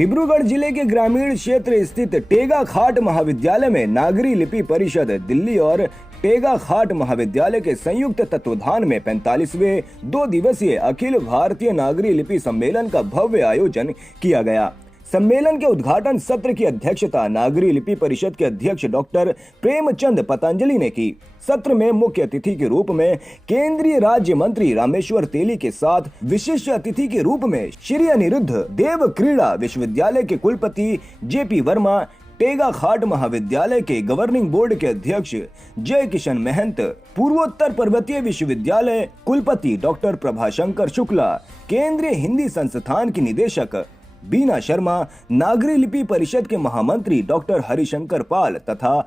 डिब्रूगढ़ जिले के ग्रामीण क्षेत्र स्थित टेगा खाट महाविद्यालय में नागरी लिपि परिषद दिल्ली और टेगा खाट महाविद्यालय के संयुक्त तत्वाधान में 45वें 2 दिवसीय अखिल भारतीय नागरी लिपि सम्मेलन का भव्य आयोजन किया गया। सम्मेलन के उद्घाटन सत्र की अध्यक्षता नागरी लिपि परिषद के अध्यक्ष डॉक्टर प्रेमचंद पतंजलि ने की। सत्र में मुख्य अतिथि के रूप में केंद्रीय राज्य मंत्री रामेश्वर तेली के साथ विशिष्ट अतिथि के रूप में श्री अनिरुद्ध देव क्रीड़ा विश्वविद्यालय के कुलपति जेपी वर्मा, टेगा खाट महाविद्यालय के गवर्निंग बोर्ड के अध्यक्ष जय किशन महंत, पूर्वोत्तर पर्वतीय विश्वविद्यालय कुलपति डॉक्टर प्रभाशंकर शुक्ला, केंद्रीय हिंदी संस्थान की निदेशक बीना शर्मा, नागरी लिपि परिषद के महामंत्री डॉक्टर हरिशंकर पाल तथा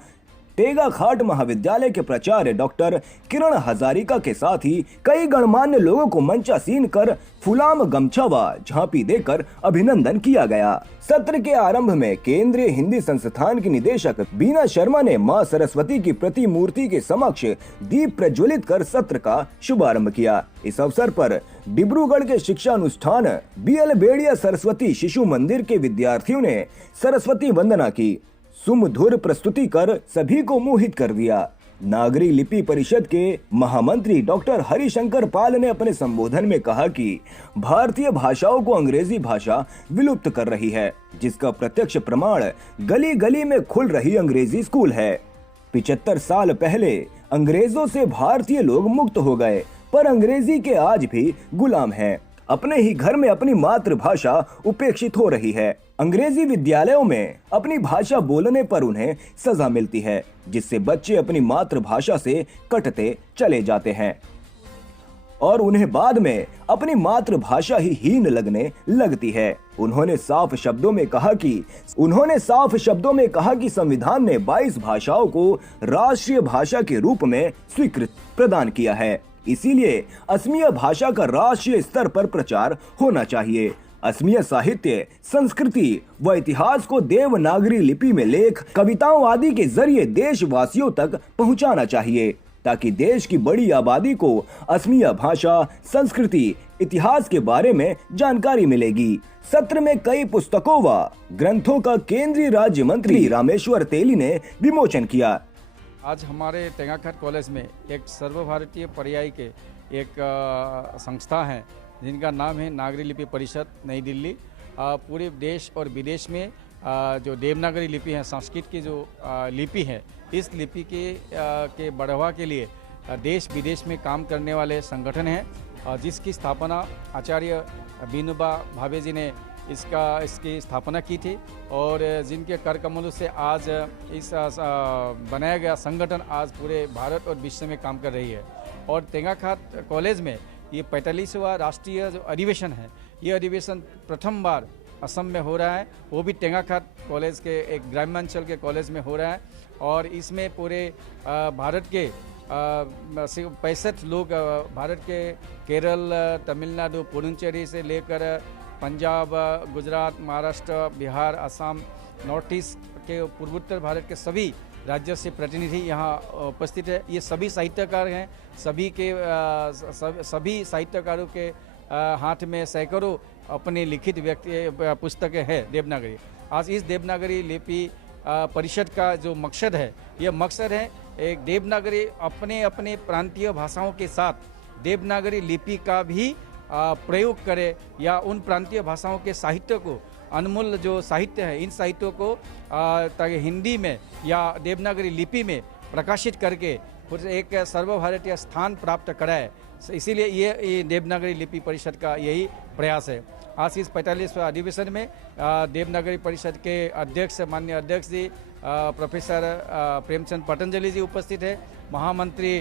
टेगा खाट महाविद्यालय के प्राचार्य डॉक्टर किरण हजारिका के साथ ही कई गणमान्य लोगों को मंचासीन कर फुलाम गमछा व झांपी देकर अभिनंदन किया गया। सत्र के आरंभ में केंद्रीय हिंदी संस्थान की निदेशक बीना शर्मा ने मां सरस्वती की प्रतिमूर्ति के समक्ष दीप प्रज्वलित कर सत्र का शुभारंभ किया। इस अवसर पर डिब्रूगढ़ के शिक्षा अनुष्ठान BL बेड़िया सरस्वती शिशु मंदिर के विद्यार्थियों ने सरस्वती वंदना की। सुमधुर प्रस्तुति कर सभी को मोहित कर दिया। नागरी लिपि परिषद के महामंत्री डॉक्टर हरिशंकर पाल ने अपने संबोधन में कहा कि भारतीय भाषाओं को अंग्रेजी भाषा विलुप्त कर रही है, जिसका प्रत्यक्ष प्रमाण गली गली में खुल रही अंग्रेजी स्कूल है। 75 साल पहले अंग्रेजों से भारतीय लोग मुक्त हो गए, पर अंग्रेजी के आज भी गुलाम हैं। अपने ही घर में अपनी मातृभाषा उपेक्षित हो रही है। अंग्रेजी विद्यालयों में अपनी भाषा बोलने पर उन्हें सजा मिलती है, जिससे बच्चे अपनी मातृभाषा से कटते चले जाते हैं और उन्हें बाद में अपनी मातृभाषा ही हीन लगने लगती है। उन्होंने साफ शब्दों में कहा कि संविधान ने 22 भाषाओं को राष्ट्रीय भाषा के रूप में स्वीकृति प्रदान किया है, इसीलिए असमिया भाषा का राष्ट्रीय स्तर पर प्रचार होना चाहिए। असमिया साहित्य, संस्कृति व इतिहास को देवनागरी लिपि में लेख, कविताओं आदि के जरिए देशवासियों तक पहुंचाना चाहिए, ताकि देश की बड़ी आबादी को असमिया भाषा, संस्कृति, इतिहास के बारे में जानकारी मिलेगी। सत्र में कई पुस्तकों व ग्रंथों का केंद्रीय राज्य मंत्री रामेश्वर तेली ने विमोचन किया। आज हमारे टेगा खाट कॉलेज में एक सर्वभारतीय पर्याय के एक संस्था है, जिनका नाम है नागरी लिपि परिषद नई दिल्ली। पूरे देश और विदेश में जो देवनागरी लिपि है, संस्कृत की जो लिपि है, इस लिपि के बढ़ावा के लिए देश विदेश में काम करने वाले संगठन है, जिसकी स्थापना आचार्य विनोबा भावे जी ने इसकी स्थापना की थी और जिनके कर कमलों से आज इस बनाया गया संगठन आज पूरे भारत और विश्व में काम कर रही है। और टेगा खाट कॉलेज में ये 45वां राष्ट्रीय जो अधिवेशन है, ये अधिवेशन प्रथम बार असम में हो रहा है, वो भी टेगा खाट कॉलेज के एक ग्रामांचल के कॉलेज में हो रहा है। और इसमें पूरे भारत के 65 लोग भारत के केरल, तमिलनाडु, पुडुचेरी से लेकर पंजाब, गुजरात, महाराष्ट्र, बिहार, असम, नॉर्थ ईस्ट के पूर्वोत्तर भारत के सभी राज्यों से प्रतिनिधि यहाँ उपस्थित है। ये सभी साहित्यकार हैं। सभी साहित्यकारों के हाथ में सैकड़ों अपने लिखित पुस्तकें हैं देवनागरी। आज इस देवनागरी लिपि परिषद का जो मकसद है, ये मकसद है एक देवनागरी अपने अपने प्रांतीय भाषाओं के साथ देवनागरी लिपि का भी प्रयोग करे, या उन प्रांतीय भाषाओं के साहित्य को, अनमोल जो साहित्य है, इन साहित्यों को ताकि हिंदी में या देवनागरी लिपि में प्रकाशित करके एक सर्वभारतीय स्थान प्राप्त कराए। इसीलिए ये देवनागरी लिपि परिषद का यही प्रयास है। आज इस 45वें अधिवेशन में देवनागरी परिषद के अध्यक्ष, माननीय अध्यक्ष जी प्रोफेसर प्रेमचंद पतंजलि जी उपस्थित है, महामंत्री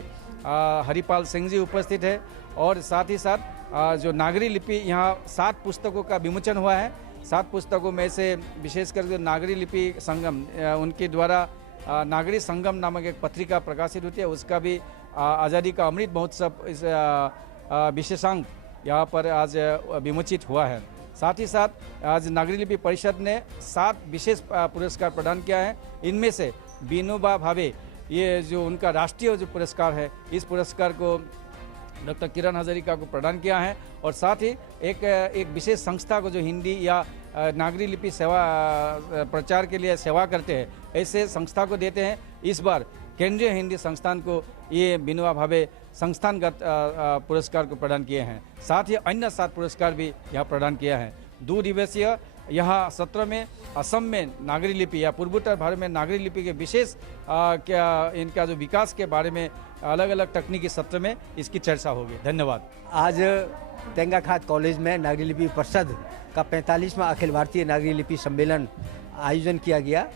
हरिपाल सिंह जी उपस्थित है, और साथ ही साथ जो नागरी लिपि यहाँ 7 पुस्तकों का विमोचन हुआ है। 7 पुस्तकों में से विशेषकर जो नागरी लिपि संगम, उनके द्वारा नागरी संगम नामक एक पत्रिका प्रकाशित होती है, उसका भी आज़ादी का अमृत महोत्सव इस विशेषांक यहाँ पर आज विमोचित हुआ है। साथ ही साथ आज नागरी लिपि परिषद ने 7 विशेष पुरस्कार प्रदान किया है। इनमें से विनोबा भावे, ये जो उनका राष्ट्रीय जो पुरस्कार है, इस पुरस्कार को डॉक्टर किरण हजारिका को प्रदान किया है। और साथ ही एक विशेष संस्था को जो हिंदी या नागरी लिपि सेवा प्रचार के लिए सेवा करते हैं, ऐसे संस्था को देते हैं। इस बार केंद्रीय हिंदी संस्थान को ये विनोबा भावे संस्थानगत पुरस्कार को प्रदान किए हैं। साथ ही अन्य 7 पुरस्कार भी यहाँ प्रदान किया है। 2 दिवसीय यहाँ सत्र में असम में नागरी लिपि या पूर्वोत्तर भारत में नागरी लिपि के विशेष इनका जो विकास के बारे में अलग अलग तकनीकी सत्र में इसकी चर्चा होगी। धन्यवाद। आज तेंगाखात कॉलेज में नागरी लिपि परिषद का 45वां अखिल भारतीय नागरी लिपि सम्मेलन आयोजन किया गया।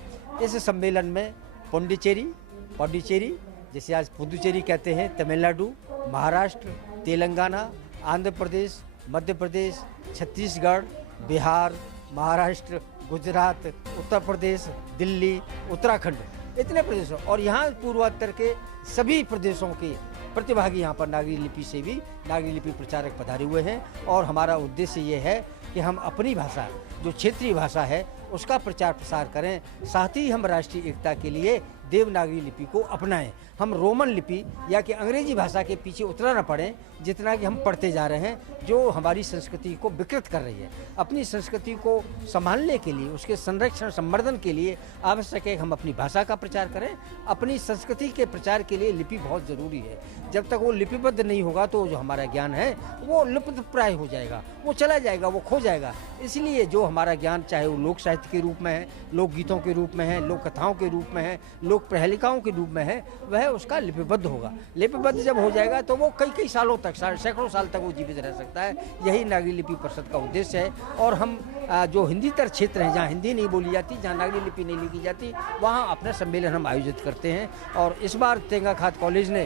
इस सम्मेलन में पौंडीचेरी जैसे आज पुदुचेरी कहते हैं, तमिलनाडु, महाराष्ट्र, तेलंगाना, आंध्र प्रदेश, मध्य प्रदेश, छत्तीसगढ़, बिहार, महाराष्ट्र, गुजरात, उत्तर प्रदेश, दिल्ली, उत्तराखंड, इतने प्रदेशों और यहाँ पूर्वोत्तर के सभी प्रदेशों के प्रतिभागी यहाँ पर नागरी लिपि से भी नागरी लिपि प्रचारक पधारे हुए हैं। और हमारा उद्देश्य ये है कि हम अपनी भाषा, जो क्षेत्रीय भाषा है, उसका प्रचार प्रसार करें। साथ ही हम राष्ट्रीय एकता के लिए देवनागरी लिपि को अपनाएं। हम रोमन लिपि या कि अंग्रेजी भाषा के पीछे उतना न पड़ें जितना कि हम पढ़ते जा रहे हैं, जो हमारी संस्कृति को विकृत कर रही है। अपनी संस्कृति को संभालने के लिए, उसके संरक्षण संवर्धन के लिए आवश्यक है कि हम अपनी भाषा का प्रचार करें। अपनी संस्कृति के प्रचार के लिए लिपि बहुत ज़रूरी है। जब तक वो लिपिबद्ध नहीं होगा तो जो हमारा ज्ञान है वो लुप्त प्राय हो जाएगा, वो चला जाएगा, वो खो जाएगा। इसलिए जो हमारा ज्ञान, चाहे वो लोक साहित्य के रूप में है, लोकगीतों के रूप में है, लोक कथाओं के रूप में है, लोक प्रहेलिकाओं के रूप में है, वह उसका लिपिबद्ध होगा। लिपिबद्ध जब हो जाएगा तो वो कई सालों तक, सैकड़ों साल तक वो जीवित रह सकता है। यही नागरी लिपि परिषद का उद्देश्य है। और हम जो हिंदीतर क्षेत्र हैं, जहाँ हिंदी नहीं बोली जाती, जहाँ नागरी लिपि नहीं लिखी जाती, वहाँ अपना सम्मेलन हम आयोजित करते हैं। और इस बार तेंगाखात कॉलेज ने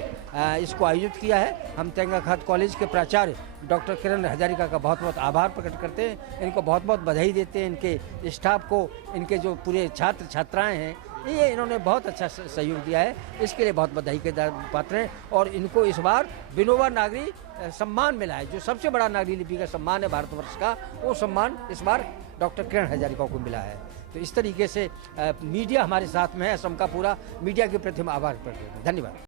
इसको आयोजित किया है। हम तेंगाखात कॉलेज के प्राचार्य डॉक्टर किरण हजारिका का बहुत बहुत आभार प्रकट करते हैं। इनको बहुत बहुत बधाई देते हैं। इनके स्टाफ को, इनके जो पूरे छात्र छात्राएं हैं, ये इन्होंने बहुत अच्छा सहयोग दिया है। इसके लिए बहुत बधाई के पात्र हैं। और इनको इस बार विनोबा नागरी सम्मान मिला है, जो सबसे बड़ा नागरी लिपि का सम्मान है भारतवर्ष का। वो सम्मान इस बार डॉक्टर किरण हजारिका को मिला है। तो इस तरीके से मीडिया हमारे साथ में है, असम का पूरा मीडिया के प्रति हम आभार प्रकट करते हैं। धन्यवाद।